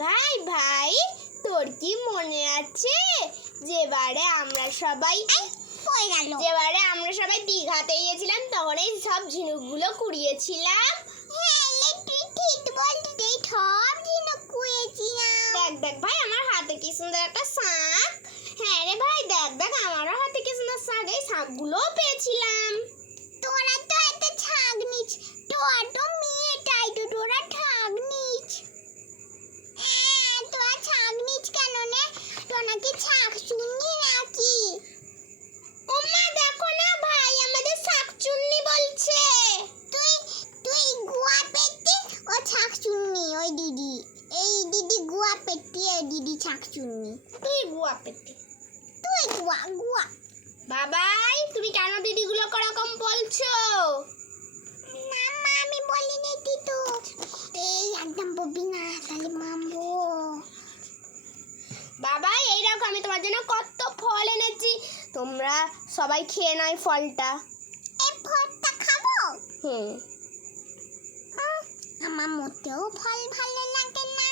ভাই ভাই, তোর কি মনে আছে যেবারে আমরা সবাই দীঘাতে গিয়েছিলাম, তখন এই সব ঝিনুকগুলো কুড়িয়েছিলাম? হ্যাঁ, তুই ঠিক বললি, সব ঝিনুক কুড়িয়েছিলাম। দেখ দেখ ভাই, আমার হাতে কি সুন্দর একটা শাঁখ। হ্যাঁ রে ভাই, দেখ দেখ আমারও হাতে কি সুন্দর শাঁখ। এই শাঁখগুলোও পেয়েছিলাম। তোরা তো এত ছাগ নিচ, তোরা তো মেয়েটাই তো, তোরা ছাগ নিচ। তোরা ছাগ নিচ কেন নে? তোরা কি ছাগ শুননি নাকি? ও মা, দেখো না ভাই, আমাদের শাঁকচুন্নি বলছে। তুই গুয়া পেটি ও ছাগ শুননি, ওই দিদি, এই দিদি গুয়া পেটি, এই দিদি ছাগ শুননি। তুই গুয়া পেটি, তুই গুয়া গুয়া। বাবাই, তুমি কেন দিদিগুলো ওরকম বলছো? না মা, আমি বলিনি তো। এই একদম বলবি না, তাহলে মামবো। বাবাই, এই দেখো আমি তোমার জন্য কত ফল এনেছি, তোমরা সবাই খেয়ে নাও ফলটা। এই ফলটা খাবো? হুম। আমার মোটেও ফল ভালো লাগে না,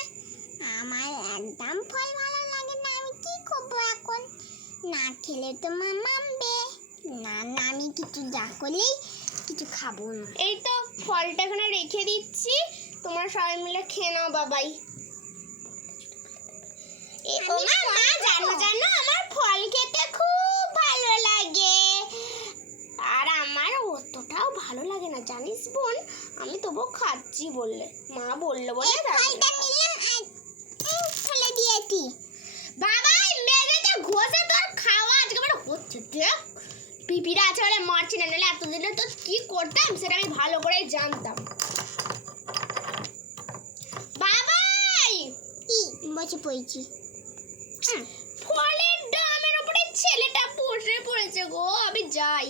আমার একদম ফল ভালো লাগে না। আমি কি করবো এখন? না খেলে তো মা মানবে না। না, আমি কিছু যা করলেই কিছু খাবো না। এই তো ফলটা এখানে রেখে দিচ্ছি, তোমরা সবাই মিলে খেয়ে নাও বাবাই। ও মা, মা জানো আমার ফল খেতে খুব ভালো লাগে, আর আমার অতটাও ভালো লাগে না জানিস বোন, আমি তবু খাচ্ছি বললে, মা বললো বলে ফলটা নিলাম আর ফেলে দিয়েছি। বাবাই, মেরেতে ঘষে তোর খাওয়া আজকে বড় হচ্ছে। দেখ পিপিরা আছে বলে মারছি না, নাহলে এতদিনে তো কি করতাম সেটা আমি ভালো করেই জানতাম। বাবাই, কি বসে পড়েছি? ফলের ডামের উপরে ছেলেটা বসে পড়েছে গো, আমি যাই।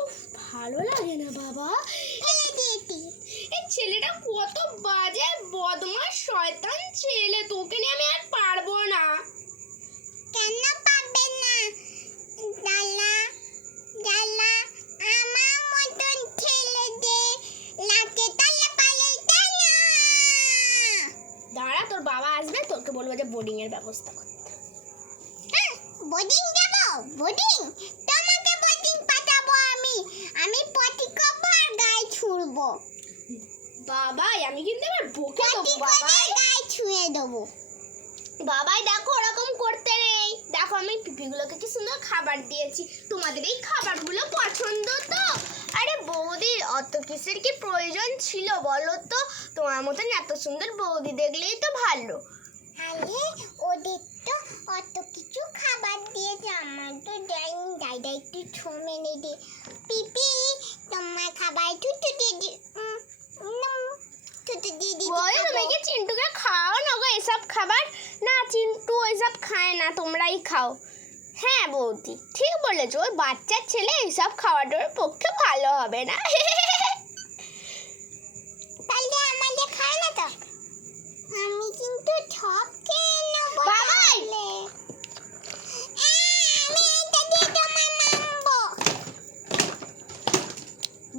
উফ, ভালো লাগে না বাবা, ফেলে দিয়েছি। এই ছেলেটা কত বাজে বদমাশ শয়তান ছেলে, তোকে নিয়ে আমি আর পারবো না। কেন পাবে না? ডালা ডালা আমার মতন ছেলেদের লাগে, তাহলে পালাইতে না। দাঁড়া, তোর বাবা আসবে, তোকে বলবো যে বোর্ডিং এর ব্যবস্থা করতে। বোর্ডিং যাব? বোর্ডিং? তোমাকে বোর্ডিং পাঠাবো আমি। আমি পটি করবো আর গায়ে ছুঁড়বো। বাবাই, আমি কিন্তু এবার বকে দেবো পটি বাবাই। করে গায়ে ছুঁয়ে দেবো। বাবাই দেখো, ওরকম করতে নেই। দেখো আমি পিপিগুলোকে কি সুন্দর খাবার দিয়েছি, তোমাদের এই খাবারগুলো পছন্দ তো? আরে বৌদি, অত কিসের কি প্রয়োজন ছিল বলো তো? তোমার মতন এত সুন্দর বৌদি দেখলেই তো ভালো। আরে ওদের তো অত কিছু খাবার দিয়েছে, আমার তো দেয়নি। দাদা একটু ছমে নে দে। পিপি, তোমার খাবার ছুটু দিয়ে দি। ছুটু দিয়ে দি। বৌদি, তুমি কি চিন্টুকে খাও না গো এসব খাবার? না, চিন্টু এসব খায় না, তোমরাই খাও। হ্যাঁ বৌদি, ঠিক বলেছো, ওই বাচ্চার ছেলে এইসব খাওয়াটার পক্ষে ভালো হবে না। তাহলে আমাদের খায় না তো? আমি কিন্তু সব খেয়ে নেবো। বাবাই! আমি এটা দিয়ে তোমায় মারবো।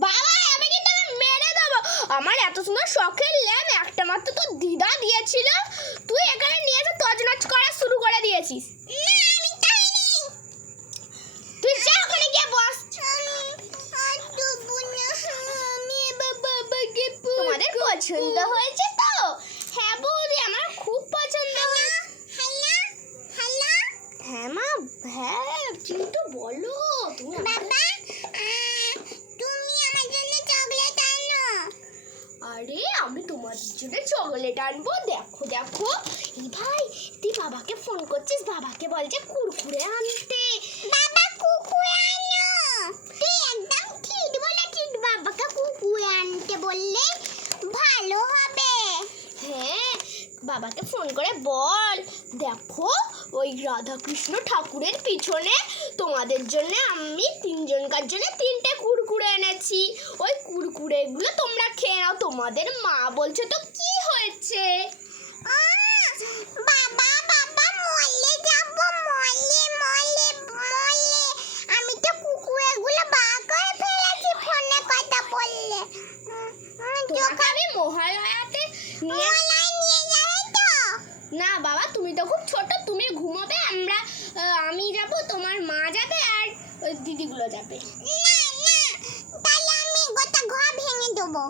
বাবাই, আমি কিন্তু তোকে মেরে দেবো। আমার এত সুন্দর শখের ল্যাম্প একটা মাত্র তো দিদা দিয়েছিল, তুই এখানে নিয়ে এসে তছনছ করা শুরু করে দিয়েছিস। না, আমি চাইনি। তুই যা ওখানে গিয়ে বস। আর দেবো না। আমি এবার বাবাকে তোমাদের পছন্দ হয়েছে তো? হ্যাঁ বৌদি, আমার খুব পছন্দ হয়েছে। হ্যালো হ্যালো হ্যাঁ মা, হ্যাঁ চিন্টু বলো। তুমি বাবা, তুমি আমার জন্য চকলেট আনো। আরে আমি তোমাদের জন্য চকলেট আনবো। দেখো দেখো, এই ভাই, তুই বাবাকে ফোন করছিস, বাবাকে বল যে কুরকুরে আনতে। বাবা কুকুর আনো। তুই একদম ঠিক বলেছিস, বাবাকে কুকুর আনতে বললে ভালো হবে। হ্যাঁ, বাবাকে ফোন করে বল, দেখো ওই রাধাকৃষ্ণ ঠাকুরের পিছনে তোমাদের জন্য আমি তিনজনকার জন্য 3টে কুরকুরে এনেছি। ওই কুরকুরেগুলো তোমরা খেয়ে নাও, তোমাদের মা বলছে তো কি হয়েছে। বাবা বাবা, মলে যাব, মলে মলে মলে। আমি তো কুকুরগুলো বার করে ফেলেছি ফোনে কথা বললে। তোমাকে আমি মহালয়াতে নিয়ে নিয়ে না বাবা, তুমি তো খুব ছোট, তুমি ঘুমোবে, আমি যাব, তোমার মা যাবে আর ওই দিদিগুলো যাবে। না না, তাহলে আমি গোটা ঘর ভেঙে দেবো।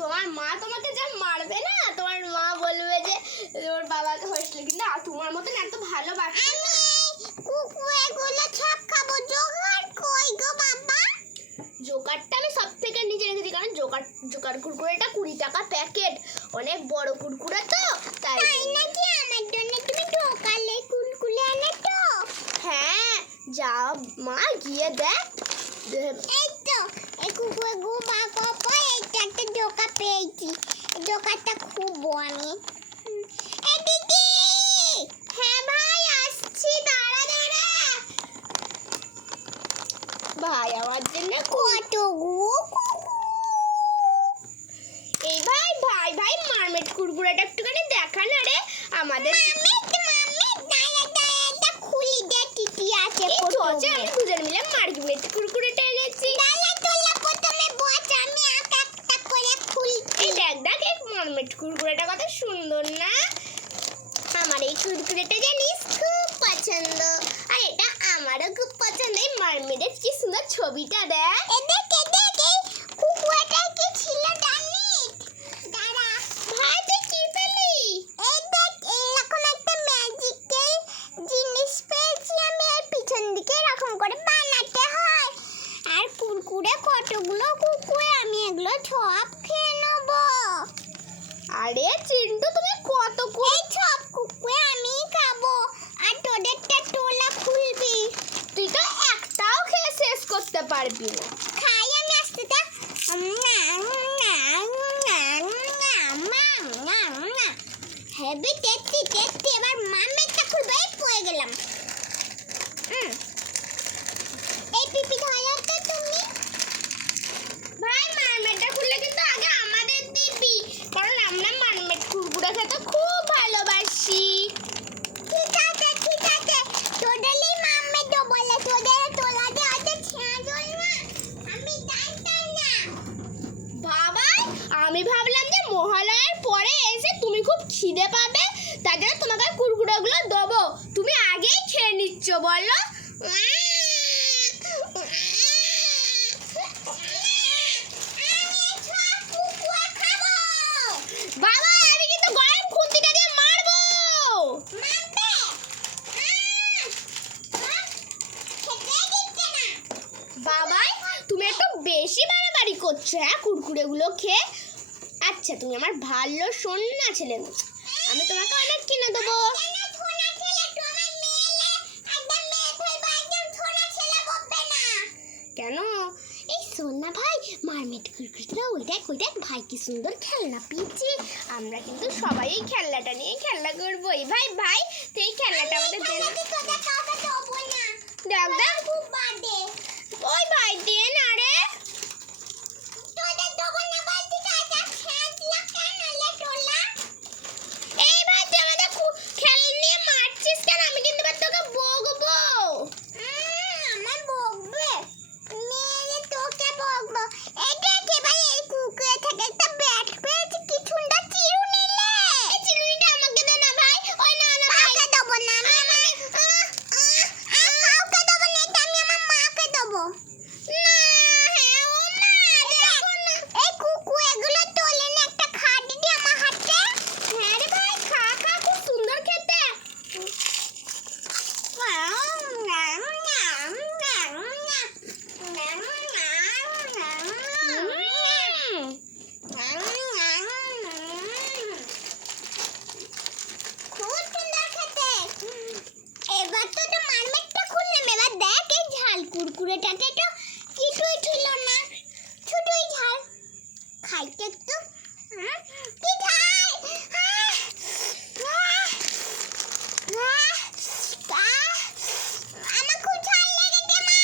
তোমার মা তোমাকে যা মারবে না, তোমার মা বলবে যে ওর বাবাকে হয়েছিল, কিন্তু তোমার মতন এত ভালো বাচ্চা না। কুকুরগুলো সব খাবো, জোগাড় কই গো বাবা? জোকারটা আমি সব থেকে নিচে রেখেছি, কারণ জোকার কুরকুরেটা 20 টাকা প্যাকেট, অনেক বড় কুরকুরে তো তাই। নাকি আমার জন্য তুমি ঢোকালে কুলকুলে এনে তো? হ্যাঁ, যা মা গিয়ে দেখ। এই তো এই কুকুর গুবা কপ, এইটা একটা জোকা পেয়েছি, জোকারটা খুব আমি। এই দিদি। হ্যাঁ ভাই, আসছি, দাঁড়া দাঁড়া। ভাই আমার জন্য কতগুলো এই ভাই ভাই ভাই মারমেট কুরকুরেটা একটুখানি দেখা না রে আমাদের। খুলি দে, টিটি আছে এই চলছে, আমি দুজন মিলে মারমেট কুরকুরেটা এনেছি। প্রথমে বস, আমি একটা করে খুলি। এই দেখ দেখ, এই মারমেট কুরকুরেটা কত সুন্দর না। আমার এই কুরকুরেটা জানিস খুব পছন্দ, আর এটা আমারও খুব পছন্দ। এই মারমেটের কি সুন্দর ছবিটা দেখ। কুকুরটা কি ছিল জানিস? দাঁড়া ভাই, তুই কি পেলি? এই দেখ, এরকম একটা ম্যাজিক্যাল জিনিস পেয়েছি আমি, এর পিছন দিকে এরকম করে বানাতে হয়। আর কুরকুরে কতগুলো কুকুরে, আমি এগুলো সব খেয়ে নেবো। আরে চিন্টু, তুমি কত এই সব কুকুরে আমি খাবো, আর তোদেরটা টোলা খুলবি। তুই তো একটাও খেয়ে শেষ করতে পারবি না। খাই আমি আস্তে তা। Heavy tasty tasty. এবার মামেরটা খুলবো, এই পড়ে গেলাম। এই পিপি ধরো তো তুমি। ভাই, মারমেটটা খুললে কিন্তু আগে আমাদের দিবি, কারণ আমরা মারমেট কুরকুরে খেতে খুব ভালোবাসি। ঠিক আছে ঠিক আছে, তোদেরই মামে তো বলে, তোদের তোলা যে আছে ছেঁড়ল না, আমি জানতাম না। বাবা, আমি ভাবলাম যে মহালয়ার পরে এসে তুমি খুব খিদে পাবে, তার জন্য তোমাকে কুরকুরেগুলো দেবো, তুমি আগেই খেয়ে নিচ্ছ বলো। বাবা, আমি কিন্তু গরম খুন্তিটা দিয়ে মারবো। বাবাই, তুমি একটু বেশি বাড়াবাড়ি করছো হ্যাঁ কুরকুরেগুলো খেয়ে। আচ্ছা, তুমি আমার ভালো সোনা ছেলে, আমি তোমাকে অনেক কিনে দেবো। কেন? এই সোনা ভাই, মারমেট কুরকুরেটা ওই দেখ ভাই, কি সুন্দর খেলনা পেয়েছি। আমরা কিন্তু সবাই এই খেলনাটা নিয়ে খেলা করবো। এই ভাই ভাই, তুই এই খেলনাটা আমাদের দে না। দেখ দেখ, ওই ভাই দিয়ে না রে। এই ভাই, তুই আমাদের খেলনা নিয়ে মারছিস কেন? আমি কিন্তু এবার তোকে বকবো। আমার বকবে, মেরে তোকে বকবো। এই দেখ, এবার এই কুকুরে থেকে একটা ব্যাট পেয়েছি, কি সুন্দর চিরুনি লে। এই চিরুনিটা আমাকে দে না ভাই। ওই না না ভাই, কাউকে দেবো না, আমি কাউকে দেবো না, এটা আমি আমার মাকে দেবো। না, হ্যাঁ ও মা, দেখো না। এই কুকুরগুলো তোলে না, একটা খা দিদি আমার হাতে। হ্যাঁ রে ভাই, খা খা, খুব সুন্দর খেতে। খুব সুন্দর খেতে। এবার তো মারমেটটা খুললাম, এবার দেখ এই ঝাল কুরকুরেটাতে তো কিছুই ছিল না, শুধুই ঝাল। খাইতে একটু কি ঝাল। আমার খুব ঝাল লেগেছে মা।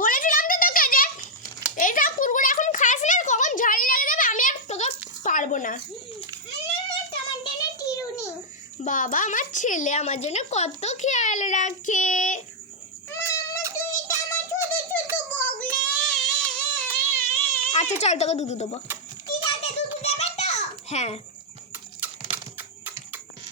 বলেছিলাম তো তোকে যে এইটা কুরকুরে এখন খাস না, কখন ঝাল লেগে যাবে, আমি আর তোকে পারবো না। তোমার জন্য চিরুনি। বাবা, আমার ছেলে আমার জন্য কত খেয়াল রাখে। মাম্মা, তুমি তো আমার শুধু শুধু বকলে। আচ্ছা চল তোকে দুধ দেবো। ঠিক আছে, দুধ দেবে তো? হ্যাঁ